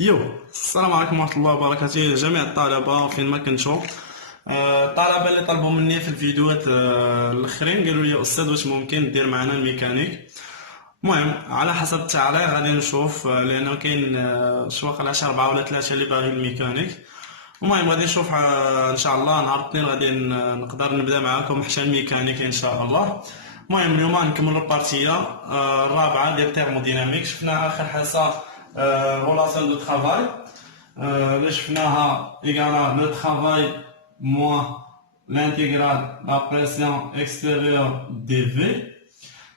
السلام عليكم ورحمة الله وبركاته يا جميع الطلبة فين ما كنتو. الطلبة اللي طلبوا مني في الفيديوهات الاخرين قالوا لي استاذ واش ممكن دير معنا الميكانيك. المهم على حسب التعليق غادي نشوف، لانه كاين شواق على 4 ولا 3 اللي باغي الميكانيك. المهم غادي نشوف ان شاء الله نهار الاثنين غادي نقدر نبدا معاكم حتى الميكانيك ان شاء الله. المهم اليوم نكملوا البارتيه الرابعه ديال تيرموديناميك. شفنا اخر حصه relation de travail. اللي شفناها إيكالا لو ترافاي موان لانتيغرال لا بريسيون اكستيريور دي في.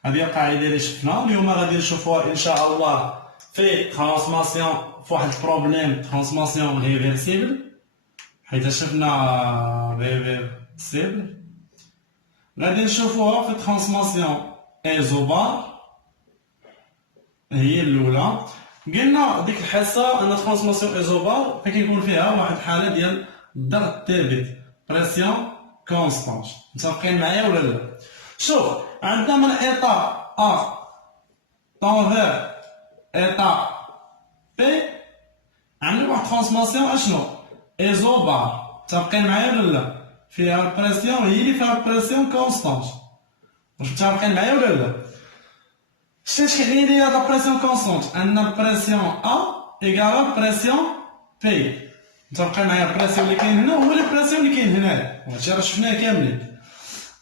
هذه القاعدة اللي شفنا. اليوم غادي نشوفوها إن شاء الله في ترانسماسيون، في واحد البروبليم ترانسماسيون ريفيرسيبل، حيت شفنا ريفيرسيبل. غادي نشوفوها في ترانسماسيون ايزوبار، هي الأولى. قلنا ديك الحصه ان ترانسماسيون ايزوبار كيكون فيها واحد الحاله ديال الضغط ثابت، بريسيون كونستانت. متفقين معايا ولا لا؟ شوف، عندنا من ايطا ا طونفير ايطا بي عندنا واحد ترانسماسيون اشنو ايزوبار. متفقين معايا ولا لا؟ فيها البريسيون هي اللي فيها البريسيون كونستانت. واش متفقين معايا ولا لا؟ شنو كيعني لي هاد البريسيون كونستانت؟ ان البريسيون ا ايكال بريسيون بي. متفقين معايا؟ البريسيون اللي كاين هنا هو البريسيون اللي كاين هنا، وهادشي راه شفناه كاملين.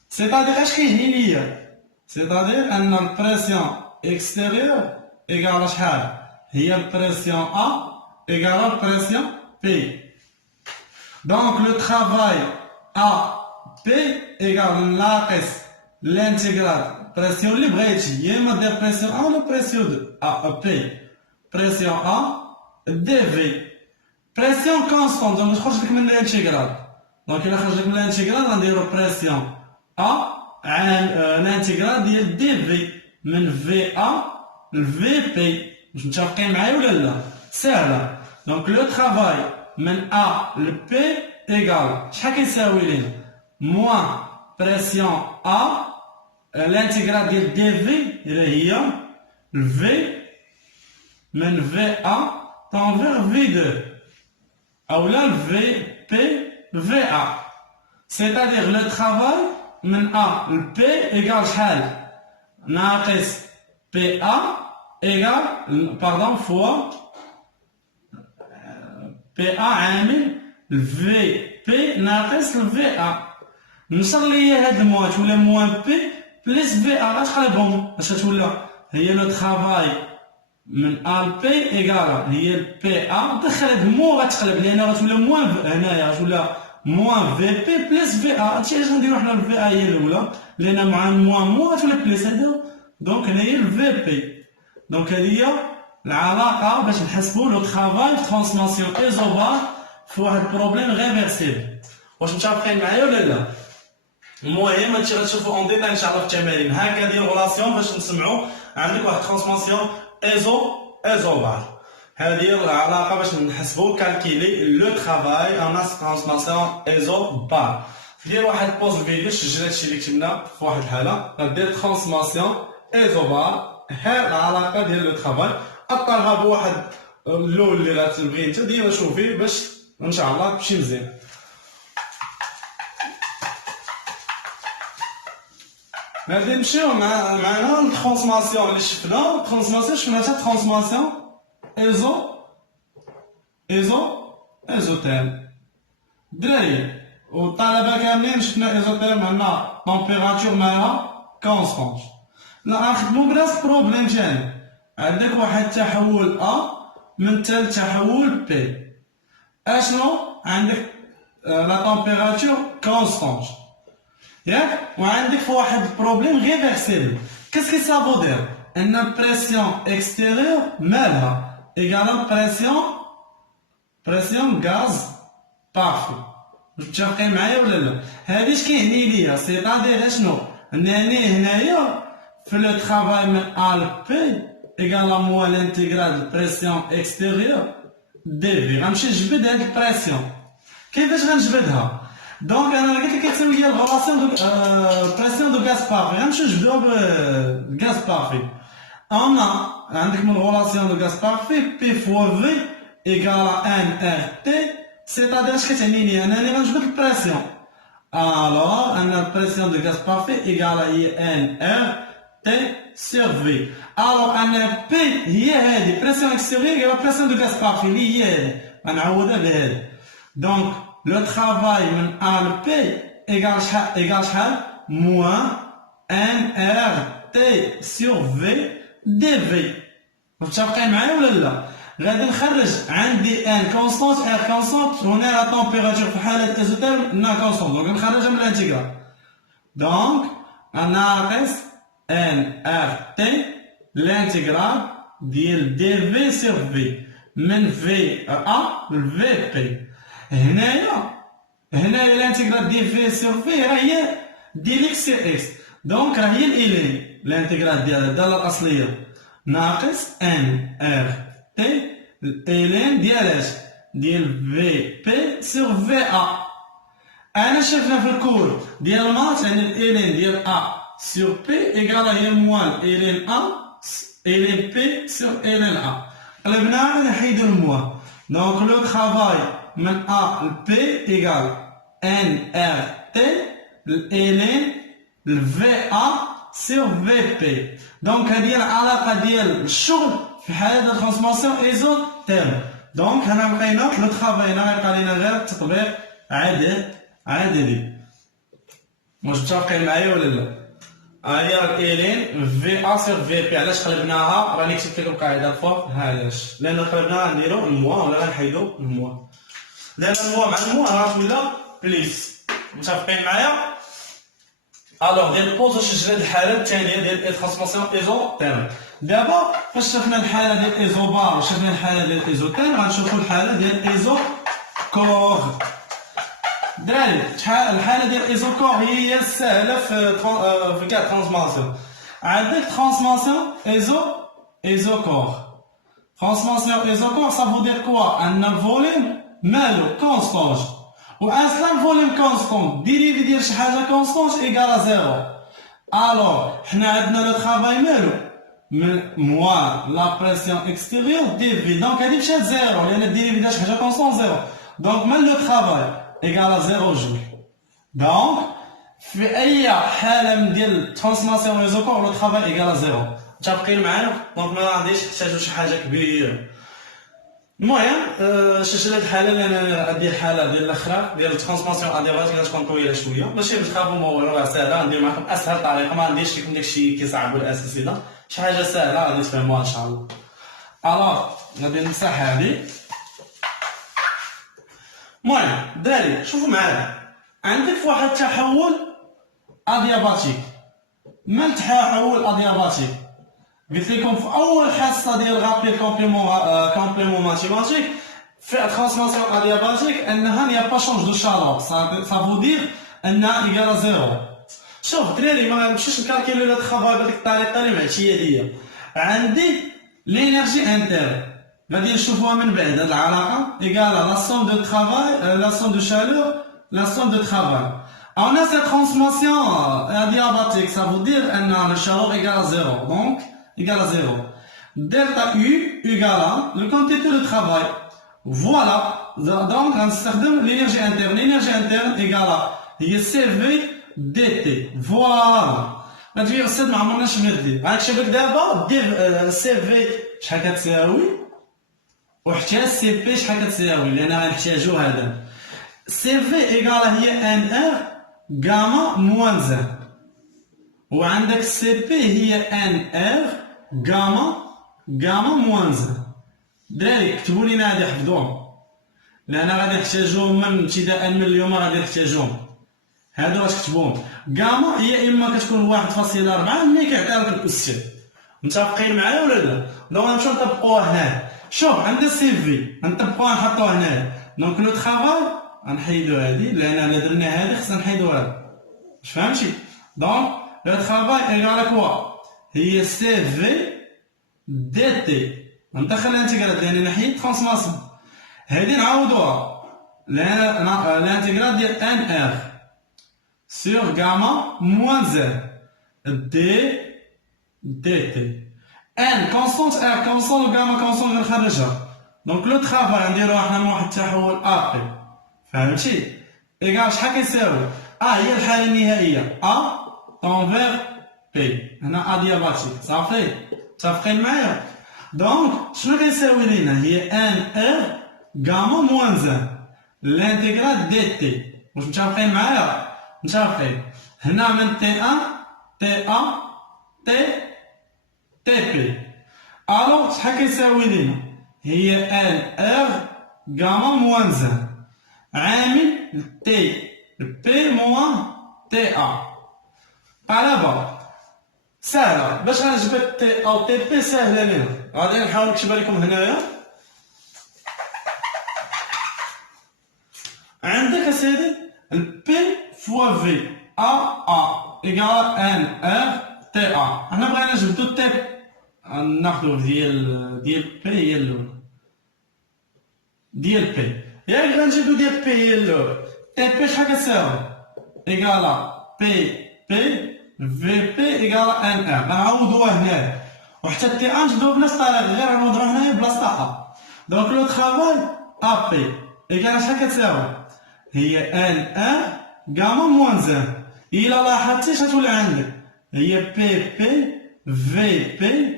سيتادير اش كيعني ليا؟ سيتادير ان البريسيون اكستيريور ايكال شحال؟ هي البريسيون ا ايكال البريسيون بي. دونك لو ترافاي ا بي ايكال ناقص لانتيغرال بريسيون اللي بغيتي، يا اما دير بريسيون ا ولا بريسيون دو ا بي. بريسيون ا دي في بريسيون كونستانت، دونك تخرج لك من الانتيغرال. دونك الا خرج لك من الانتيغرال غنديرو بريسيون ا عن الانتيغرال ديال دي في من في ا لفي بي. واش متفقين معايا ولا لا؟ ساهله. دونك لو ترافاي من ا لبي ايكال شحال كيساوي لينا؟ موان بريسيون ا الانتيغرال ديال دي في هي الفي من في ا تنفيغ في دو، اولا الفي بي في ا. سيتادير لو ترافاي من ا لبي ايكال شحال؟ ناقص بي ا ايكال باردون فوا بي ا عامل الفي بي ناقص الفي ا. نصلي هاد الموان تولي موان بي بليس في ا. اش قلبهم اش تولى؟ هي لو ترافاي من ا لبي ايكال هي البي ا. دخل هاد مو غتقلب لان غتولي موان هنايا غتولي موان في بي بليس في ا. هادشي علاش غنديرو حنا الفي ا هي الاولى، لان مع موان مو غتولي بليس هذا. دونك هنا هي الفي بي. دونك هادي هي العلاقه باش نحسبو لو ترافاي في ترانسماسيون ايزوبار في واحد البروبليم ريفيرسيبل. واش متفقين معايا ولا لا؟ المهم هادشي غتشوفو اون ديتاي ان شاء الله في التمارين. هكا ديال غولاسيون باش نسمعو عندك واحد ترانسماسيون ايزوبار. هذه العلاقه باش نحسبو كالكيلي لو ترافاي ان ترانسماسيون ايزوبار. دير واحد بوز الفيديو سجل هادشي اللي كتبنا في واحد الحاله، غدير ترانسماسيون ايزوبار ها العلاقه ديال لو ترافاي. اطلها بواحد اللون اللي غتبغي انت ديما شوفي باش ان شاء الله تمشي مزيان. غادي نمشيو معنا الترانسماسيون اللي شفنا. الترانسماسيون شفنا حتى ترانسماسيون ايزوتيرم. الدراري والطلبه كاملين شفنا ايزوتيرم عندنا طومبيراتور مالها كونستانت. نخدمو بنفس البروبليم تاني. عندك واحد تحول ا من تحول بي. اشنو عندك؟ لا طومبيراتور كونستانت ياك، وعندك في واحد البروبليم ريفيرسيبل. كاسكي سافو دير؟ ان البريسيون اكستيريور مالها ايكال بريسيون غاز بارفي. متفقين معايا ولا لا؟ هادي اش كيعني ليا؟ سيتادير اشنو؟ انني هنايا في لو ترافاي من ا لبي ايكال موان لانتيغرال بريسيون اكستيريور دي في. غنمشي نجبد هاد البريسيون. كيفاش غنجبدها؟ دونك انا قلت لك كتساوي هي الغولاسيون دو بريسيون دو غاز بارفي. غنمشيو نجبدوها بالغاز بارفي. انا عندك من الغولاسيون دو غاز بارفي بي فوا في égale à NRT, c'est-à-dire ce que c'est nini, on a une pression. Alors, on a la pression de gaz parfait égale à NRT sur V. Alors, on a P, il y a la pression extérieure et la pression de gaz parfait, il y a, on a donc, le travail A à P égale moins NRT sur V dV. متفقين معايا ولا لا؟ غادي نخرج عندي ان كونستانت ار كونستانت هنا لا تمبيراتور في حاله ايزوتيرم نا كونستانت دونك نخرجها من الانتيغرال دونك ناقص ان ار تي الانتيغرال ديال دي في سور في من في ا ل في بي هنايا الانتيغرال دي في سور في راه هي دي اكس سور اكس دونك راه هي الالين الانتيغرال ديال الداله الاصليه ناقص ان ار تي الالين ديال اش ديال في بي سور في ا انا شفنا في الكور ديال المات يعني الالين ديال ا سور بي ايكال هي موان الين ا الين بي سور الين ا قلبناها نحيدو الموان دونك لو ترافاي من ا ل بي ايكال ان ار تي الالين الفي ا sur VP. Donc, هذه العلاقة ديال الشغل في حالة الترانسماسيون ايزوتيرم. دونك هنا لقينا لو ترافاي هنا غيبقى لينا غير التطبيق عددي. واش متفقين معايا ولا لا؟ هي الالين في ا سير في بي. علاش قلبناها؟ راني كتبت لكم القاعدة فوق. علاش؟ لأن قلبناها نديرو الموا ولا غنحيدو الموا. لأن الموا مع الموا راه ولا بليس. متفقين معايا؟ الوغ ديال بوز واش شفنا الحاله الثانيه ديال الترانسماسيون ايزوتيرم دابا فاش شفنا الحاله ديال ايزوبار وشفنا الحاله ديال ايزوتيرم غنشوفوا الحاله ديال ايزو كور دراري الحاله ديال ايزو كور هي سهله في كاع الترانسماسيون عندك ترانسماسيون ايزو كور ترانسماسيون ايزو كور ça veut dire quoi ان الفوليوم مالو كونستانت وانسلام فوليوم كونستانت ديريفي ديال شي حاجه كونستانت ايكال زيرو الوغ حنا عندنا لو ترافاي مالو من موان لا بريسيون اكستيريور دي في دونك هادي مشات زيرو لان ديريفي ديال شي حاجه كونستانت زيرو دونك مال لو ترافاي ايكال زيرو جول دونك في اي حاله من ديال الترانسماسيون ريزوكور لو ترافاي ايكال زيرو متفقين معايا دونك ما غاديش نحتاجو شي حاجه كبيره المهم شفت هاد الحاله اللي انا هادي الحاله ديال الاخرى ديال الترانسماسيون اديفاج اللي تكون طويله شويه ماشي بتخافوا ما والو راه ساهله ندير معكم اسهل طريقه ما نديرش لكم داكشي كيصعب الاساسيات شي حاجه ساهله غادي تفهموها ان شاء الله الوغ غادي نمسح هادي المهم دراري شوفوا معايا عندك في واحد التحول ادياباتيك ما التحول ادياباتيك قلت لكم في اول حصه ديال غابي كومبليمون ماتيماتيك في الترانسماسيون ادياباتيك انها نيا با شونج دو شالور سا فو دير انها ايكال زيرو شوف دراري ما نمشيش نكالكيلو لو ترافاي بهذيك الطريقه اللي معتيه ليا عندي لينيرجي انترن غادي نشوفوها من بعد هاد العلاقه ايكال لا سوم دو ترافاي لا سوم دو شالور لا سوم دو ترافاي on a cette transformation adiabatique ça veut dire ان le chaleur égale à 0 donc égale à 0. Delta U égale à le quantité de travail. Voilà. Donc, on s'appelle l'énergie interne. L'énergie interne égale à CV dt. Voilà. غادي يصير ما عمرناش ندير. غنكتب لك دابا دير CV شحال كتساوي وحتى CV شحال كتساوي لأن غنحتاجو هذا. CV égale هي NR gamma moins 1. وعندك CP هي NR غاما موانزا دراري كتبوا لينا هادي حفظوهم لان غادي نحتاجوهم من ابتداء من اليوم غادي نحتاجوهم هادو واش كتبوهم غاما هي اما كتكون 1.4 ملي كيعطيها لك الاستاذ متفقين معايا ولا لا دونك غنمشيو نطبقوها هنا شوف عندنا سي في نطبقوها نحطوها هنا دونك لو ترافاي غنحيدو هادي لان الا درنا هادي خصنا نحيدو هادي واش فهمتي دونك لو ترافاي ايكال كوا هي سي في دي تي ندخل الانتيغرال ديال ناحيه ترانسماسيون هادي نعوضوها الانتيغرال ديال ان ار سور غاما موان زد دي تي ان كونستانت ار كونستانت غاما كونستانت غنخرجها دونك لو ترافاي نديرو احنا من واحد التحول ابي، فهمتي؟ ايكال شحال كيساوي هي الحاله النهائيه اونفير بي، هنا دياباتيك، صافي متفقين معايا؟ دونك شنو كيساوي لينا؟ هي ان ار غاما موان زان لانتيغرال دي تي. واش متفقين معايا؟ متفقين. هنا من تي ان تي ا تي تي بي. الوغ شحال كيساوي لينا؟ هي ان ار غاما موان زان عامل تي بي موان تي ا. قلبة سهلة باش غنجبد تي او تي بي، سهلة لينا. غادي نحاول نكتبها لكم هنايا. عندك اسيدي البي فوا في ا ايكال ان ار تي ا. حنا بغينا نجبدو تي، ناخدو ديال بي هي الاولى، ديال بي ياك غنجبدو ديال بي هي الاولى. تي بي شحال كتساوي؟ ايكالا بي في بي ايكال ان ار. نعوضوها هنايا، وحتى تي ان نجبدوها بنفس الطريقه، غير نوضعوها هنايا بلاصتها ا. دونك لو ترافاي ا بي ايكال شحال كتساوي؟ هي ان ان غاما موان زان. الا لاحظتي شتولي عندك هي بي في بي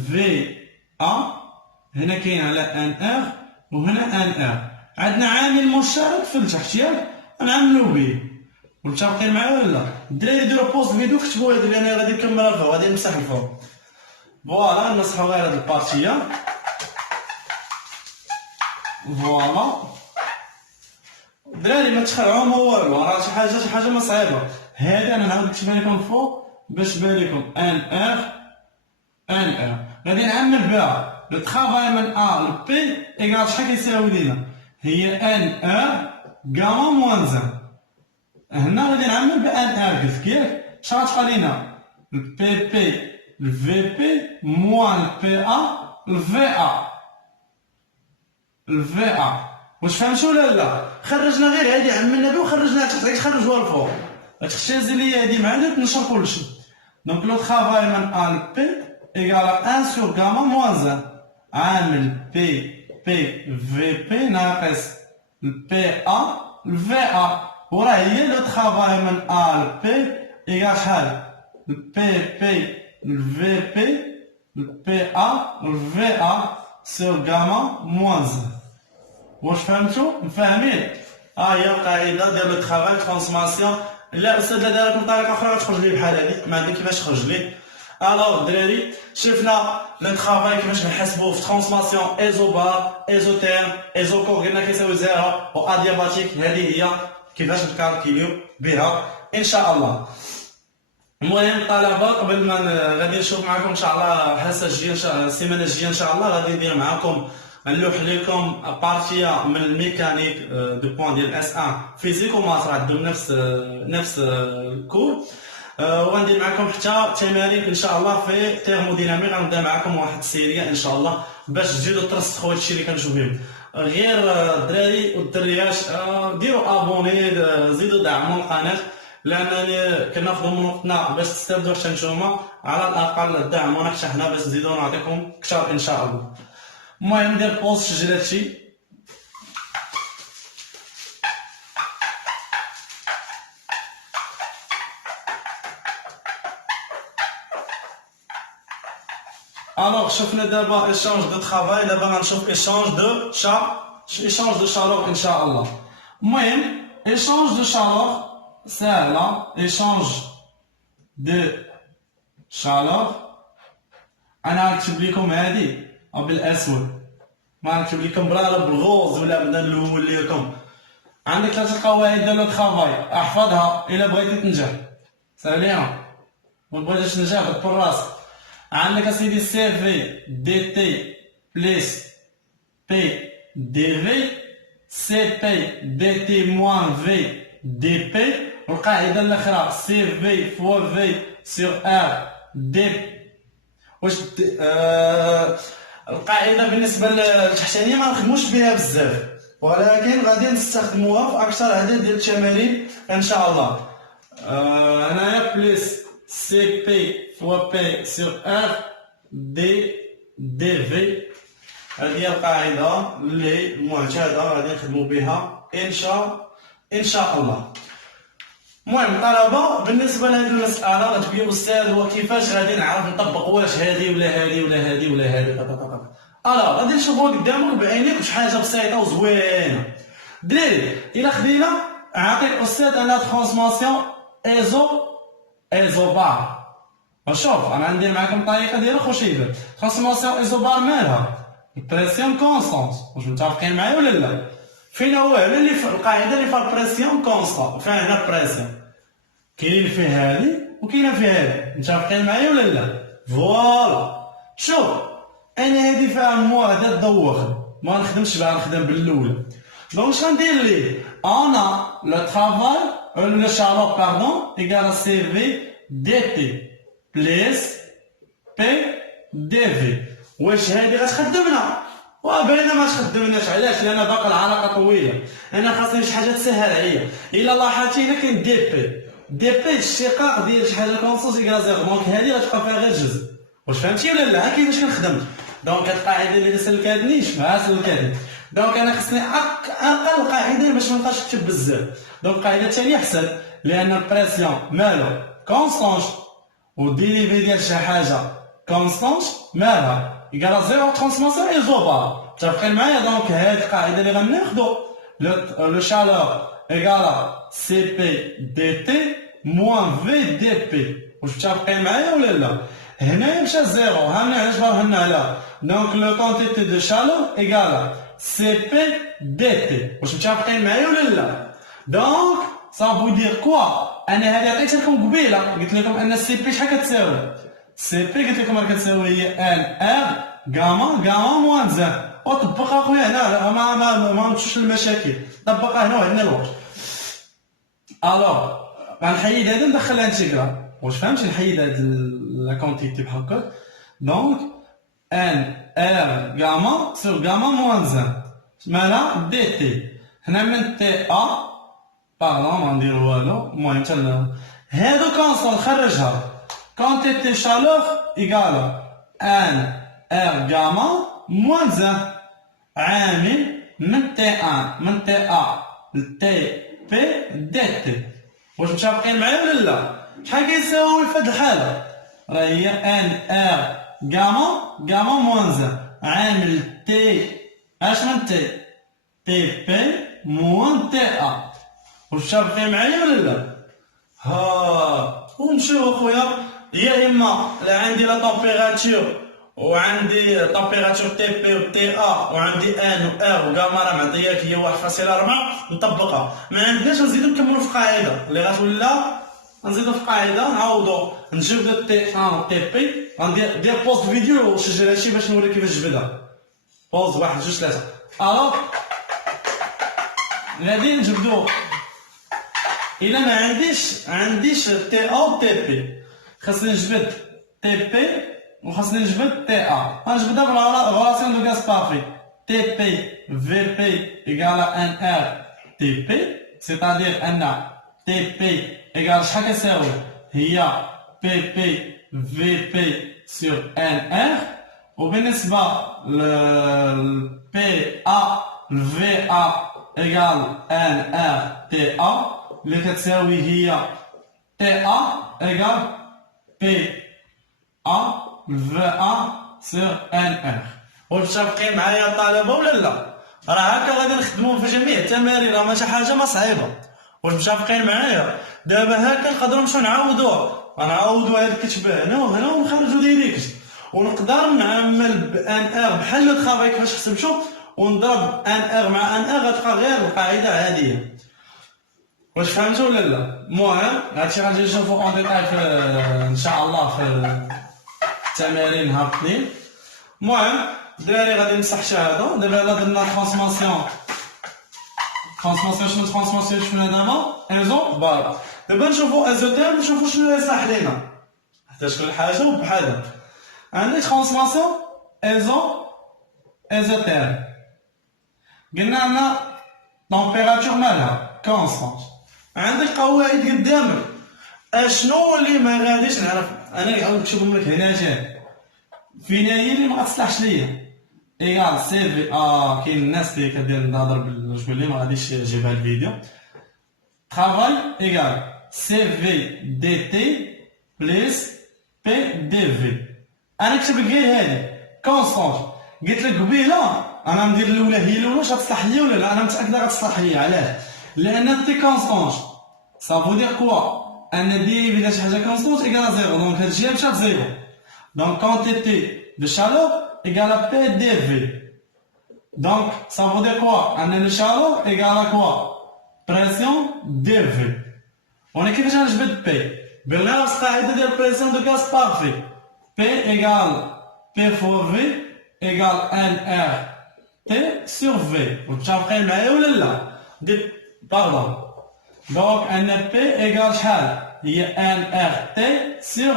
في هنا كاين على ان ار وهنا ان ار. عندنا عامل مشترك في التحت ياك نعملو به. متفقين معايا ولا؟ الدراري ديروا بوز الفيديو كتبوا هادي لان غادي نكملها الفوق، غادي نمسح الفوق. فوالا نمسحو غير هاد البارتيه. فوالا الدراري ما تخلعوا ما والو، راه شي حاجه ما صعيبه. هادي انا نعاود نكتبها لكم الفوق باش تبان لكم ان ار. غادي نعمل بها لو ترافاي من ا ل بي ايكال شحال كيساوي لينا؟ هي ان ار غاما موان زان. هنا غادي نعمل بان ار قلت ياك. شحال غتبقى لينا؟ البي الفي بي موان البي الفي واش فهمتوا ولا لا؟ خرجنا غير هادي عملنا به وخرجنا تحت، غير خرجوها الفوق. تختازي لي هادي مع هادي تنشر كلشي. دونك لو ترافاي من ا ل بي ايكال 1 سور غاما موان زان عامل بي في بي ناقص البي الفي وراه هي لو ترافاي من ا ل بي ايكال شحال؟ البي الفي بي الفي سور غاما موان زان. واش فهمتوا؟ مفاهمين؟ هي القاعده ديال لو ترافاي ترانسماسيون. لا استاذ لا دار لكم طريقه اخرى تخرج لي بحال هادي، ما عندي كيفاش تخرج لي. الوغ الدراري شفنا لو ترافاي كيفاش نحسبوه في ترانسماسيون ايزوبار ايزوتيرم ايزوكور قلنا كيساوي زيرو، و ادياباتيك هذه هي كيفاش نكالكيليو بها ان شاء الله. المهم الطلبه قبل ما غادي نشوف معكم ان شاء الله الحصه الجايه السيمانه الجايه ان شاء الله غادي ندير معكم نلوح لكم بارتيه من الميكانيك دو بوان ديال اس 1 فيزيك وماس عندهم نفس الكور. وغندير معكم حتى تمارين ان شاء الله في تيرموديناميك. غنبدا معكم واحد السيريه ان شاء الله باش تزيدوا ترسخوا هادشي اللي كنشوف فيهم. غير الدراري والدريات ديروا ابوني، زيدوا دعموا القناه لانني كناخذوا من وقتنا باش تستافدوا حتى نتوما. على الاقل دعمونا حتى حنا باش نزيدوا نعطيكم كثر ان شاء الله. المهم ندير بوز سجل هادشي. الوغ شفنا دابا ايشانج دو ترافاي، دابا غنشوف ايشانج دو شالور ان شاء الله. المهم ايشانج دو شالور سهله. ايشانج دو شالور انا غنكتب لكم هادي بالاسود، ما نكتب لكم بلا بالغوز ولا بدا نلول لكم. عندك 3 قواعد ديال لو ترافاي احفظها الا بغيتي تنجح، ساليها ما بغيتيش تنجح دبر راسك. عندك اسيدي سي في دي تي بليس بي دي في سي بي دي تي موان في دي بي. والقاعده الاخرى سي في فوا في سور ار دي. واش القاعده بالنسبه للتحتانيه ما نخدموش بها بزاف، ولكن غادي نستخدموها في اكثر عدد ديال التمارين ان شاء الله. هنايا بليس سي بي فوا بي سور ار دي دي في. هذه هي القاعدة اللي معتادة غادي نخدمو بها إن شاء الله. المهم الطلبة، بالنسبة لهذه المسألة غتقولي أستاذ وكيفاش غادي نعرف نطبق واش هذه ولا هذه ولا هذه ولا هذه؟ غادي نشوفوها قدامك بعينيك واش حاجة بسيطة وزوينة. دراري إلا خدينا عطيك أستاذ أن ترانسماسيون إيزوبار. شوف أنا غندير معاكم الطريقة ديال خوشيبة. ترانسماسيون إيزوبار مالها؟ البريسيون كونستونت. واش متفقين معايا ولا لا؟ فين هو هنا اللي القاعده اللي فيها البريسيون كونستون، فيها هنا البريسيون كاين فيه هذه وكاينه فيه هذه، متفقين معايا ولا لا؟ فوالا. شوف انا هذه فيها معادله دوخ، ما نخدمش بها، نخدم بالاولى. دونك اش غندير ليه؟ انا لو ترافاي لو شالور باردون ايكال سي في دي تي بليس بي دي في. واش هذه غتخدمنا؟ وباينه ما تخدمناش. علاش؟ لان باقا العلاقه طويله، انا خاصني شي حاجه تسهل عليا. الا لاحظتي هنا كاين دي بي الاشتقاق ديال شي حاجه كونسونس ايكال زيرو، دونك هذه غتبقى فيها غير جزء. واش فهمتي ولا لا؟ ها كيفاش كنخدم. دونك هاد القاعده اللي سلكاتنيش ما سلكاتني، دونك انا خصني اقل قاعده باش ما نبقاش نكتب بزاف. دونك القاعده الثانيه احسن، لان البريسيون مالو كونستونت وديريفي ديال شي حاجه كونستونت مالها ايكال زيرو ترانسماسيون ايزوبار. متفقين معايا؟ دونك هاد القاعده اللي غناخدو لو شالور ايكال سي بي دي تي موان في دي بي. واش متفقين معايا ولا لا؟ هنايا مشى زيرو، ها من علاش برهنا على دونك لو كونتيتي دو شالور ايكال سي بي دي تي. واش متفقين معايا ولا لا؟ دونك صافو دير كوا. انا هذه عطيتها لكم قبيله، قلت لكم ان السي بي شحال كتساوي؟ سي بي قلت لكم راه كتساوي هي ان ار غاما موان زان. وطبقها خويا هنا، ما نمشوش للمشاكل، طبقها هنا وهنا الوقت. الوغ غنحيد هذا ندخلها انتيغرال. واش فهمتي؟ نحيد هاد لا كونتيتي بحال هكا. دونك ان ار غاما سور غاما موان زان مالها دي تي. هنا من تي ا باردون ما ندير والو. المهم حتى هادو كونستون خرجها. كونتيتي شالور ايكال ان ار غاما موان زان عامل من تي ان من تي ا لتي بي دي تي. واش متفقين معايا ولا لا؟ شحال كيساوي في هاد الحاله؟ راه هي ان ار غاما موان زان عامل تي اش من تي بي موان تي ا. واش متفقين معايا ولا لا؟ ها ونشوف خويا، يا اما لا عندي لا طومبيراتور وعندي طومبيراتور تي بي و تي ا وعندي ان و ار وكاما راه معطياك هي 1.4 نطبقها. ما عندناش نزيدو نكملو في قاعده اللي غتولى نزيدو في قاعده نعوضو نجبدو تي ان و تي بي. غندير بوست فيديو وسجل هادشي باش نوريك كيفاش جبدها. بوز 1 2 3. الوغ غادي نجبدو. الا ما عنديش تي ا و تي بي خاصني نجبد تي بي وخاصني نجبد تي ا. غنجبدها بالغولاسيون دو غاسباري. تي بي في بي ايكال ان ار تي بي، سيتادير ان تي بي ايكال شحال كتساوي؟ هي بي بي في بي سور ان ار. وبالنسبه ل بي ا في ا ايكال ان ار تي ا اللي كتساوي هي تي ا ايكال بي ا في ا سور ان ار. واش متفقين معايا الطلبه ولا لا؟ راه هكا غادي نخدمو في جميع التمارين، راه ماشي حاجه ما صعيبه. واش متفقين معايا؟ دابا هكا نقدروا نمشيو نعاودوها، غنعاودو هاد الكتبه هنا وهنا ونخرجو ديريكت، ونقدر نعمل بان ار بحال لو طرافاي كيفاش حسبتو، ونضرب ان ار مع ان ار غتبقى غير القاعده عاديه. واش فهمتوا ولا لا؟ المهم هادشي غادي نشوفو اون ديتاي ان شاء الله في التمارين ها الاثنين. المهم الدراري غادي نمسح شهاده. دابا الا درنا ترانسماسيون شنو ترانسماسيون شنو دابا؟ ايزو بار. دابا نشوفو ازوتيرم نشوفو شنو يصلح لينا حتى شكون حاجه وبحالها. عندي ترانسماسيون ازوتيرم قلنا عندنا طومبيراتور مالها كونستانت. عندك قواعد قدامك اشنو اللي ما غاديش نعرف انا. نعاود نكتبهم لك هنا جاي. فين هي اللي ما غتصلحش ليا ايغال سي في كاين الناس اللي كدير نهضر بالجبل ما غاديش نجيبها الفيديو travail égale CVDT plus PDV. انا كتب غير هذه كونستانت قلت لك قبيله انا ندير الاولى هي الاولى واش غتصلح لي ولا لا انا متاكد غتصلح لي علاش لان تي كونستانت صافو دير كوا ان ديريفي ديال شي حاجه كونستانت ايغال زيرو دونك هاد الشيء مشات زيرو دونك كونتيتي دو شالور ايغال بي دي في دونك صافو دير كوا ان لو شالور ايغال كوا بريسيون دي في وانا كيفاش غنجبد بي بنفس القاعده ديال بريسيون دو غاز بارفي P égale P fois V égale NR T sur V. Vous avez معايا ولا لا؟ Pardon. Donc NP égale شحال؟ هي NR T sur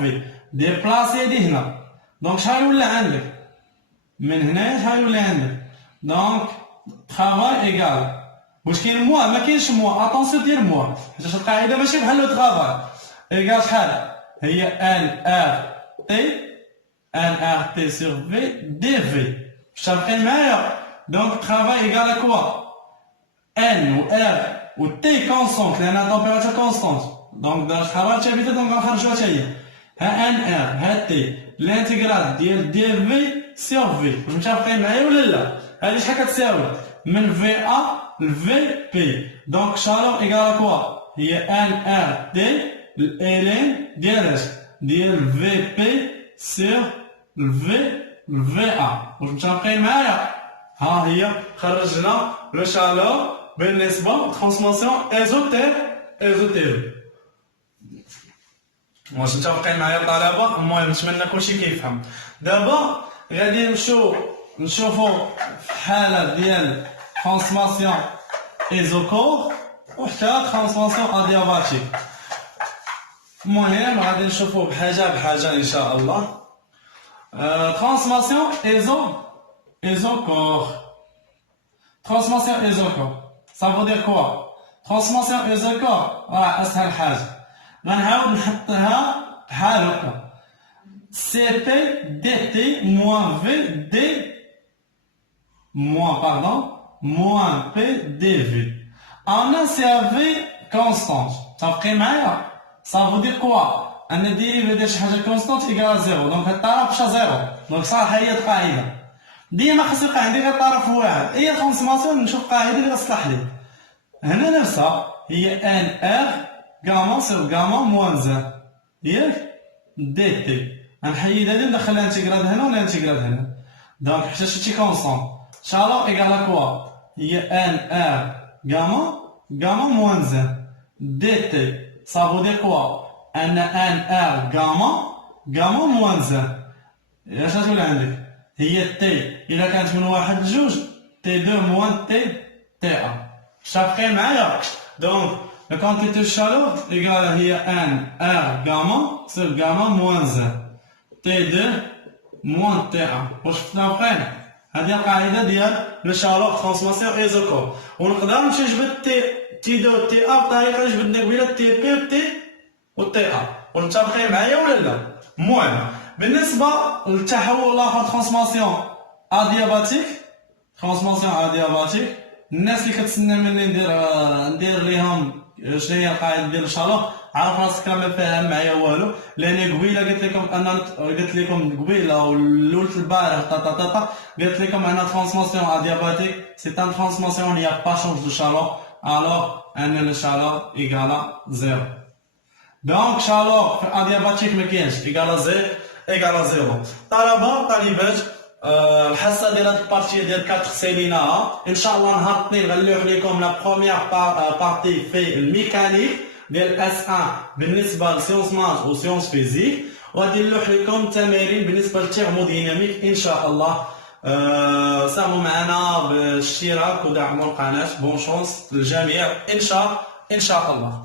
V. ديبلاسي دي هنا. دونك شحال ولا عندك؟ من هنا شحال ولا عندك؟ دونك travail égale. واش كاين موا؟ ما كاينش موا. اتونسيون دير موا. حيت القاعدة ماشي بحال لو travail. égale شحال؟ هي NRT sur V dV. شابقين معايا دونك travail égal à quoi N و R و T constante لأنها température constante دونك دار travail ثابتة دونك غنخرجوها حتى هي ها NR ها T الانتيغرال ديال dV sur V متفقين معايا ولا لا هادي شحال كتساوي من VA ل VP دونك chaleur égal à quoi هي NRT الالين ديال اش ديال في بي سير الفي ا واش متفقين معايا ها هي خرجنا لو شالور بالنسبه ترانسماسيون ايزوتير واش متفقين معايا الطلبه المهم نتمنى كلشي كيفهم دابا غادي نشوفوا حاله ديال ترانسماسيون ايزوكور وحتى ترانسماسيون ادياباتيك المهم غادي نشوفو بحاجه ان شاء الله ترانسماسيون ايزوكور ترانسماسيون ايزوكور صافو دير كوا ترانسماسيون ايزوكور راه اسهل حاجه غنعاود نحطها بحال هكا سي بي دي تي موان في دي موان بي دي في انا سي في كونستانت متفقين معايا Ça veut dire quoi أن الديريفي ديال شي حاجة كونستانت إيكال زيرو دونك هاد الطرف مشى زيرو دونك صراحة هي القاعدة ديما خاص يبقى عندي غير طرف واحد هي ترانسماسيون نشوف القاعدة اللي غتصلح لي هنا نفسها هي ان ار غاما سير غاما موان زان ياك دي تي غنحيد هادي ندخلها انتيغراد هنا ولا انتيغراد هنا دونك حتى شي كونستانت شالور إيكال كوا هي ان ار غاما موان زان دي تي Ça veut dire quoi أن NR غاما موان زان اش غتولي عندك هي تي إلا كانت من واحد لجوج تي دو موان تي أ شابقين معايا دونك لا كونتيتي دو شالور إيكال هي NR غاما سير غاما موان زان تي دو موان تي أ واش فاهمين هذه القاعدة ديال لو شالور ترانسماسيون ايزوكور ونقدر نمشي نجبد تي دو تي ا بطريقه جبدنا قبيله تي بي و تي و تي ا ومتفقين معايا ولا لا المهم بالنسبه للتحول الاخر ترانسماسيون ادياباتيك الناس اللي كتسنى مني ندير ليهم شنو هي القاعده ديال الشالور عارف راسك راه ما فاهم معايا والو لان قبيله قلت لكم قبيله ولولت البارح قلت لكم انا ترانسماسيون ادياباتيك سي ان ترانسماسيون il y a pas change de chaleur alors ان le chaleur égale 0 دونك شالور في ادياباتيك ما كاينش égale 0 طالبات الحصه ديال هاد البارتي ديال 4 ساليناها ان شاء الله نهار الاثنين غنلوح لكم لا بروميير بارتي في الميكانيك ديال اس 1 بالنسبه لسيونس مات و سيونس فيزيك وغادي نلوح لكم التمارين بالنسبه للتيرموديناميك ان شاء الله ساهموا معنا بالاشتراك ودعموا القناه بون شونس للجميع ان شاء الله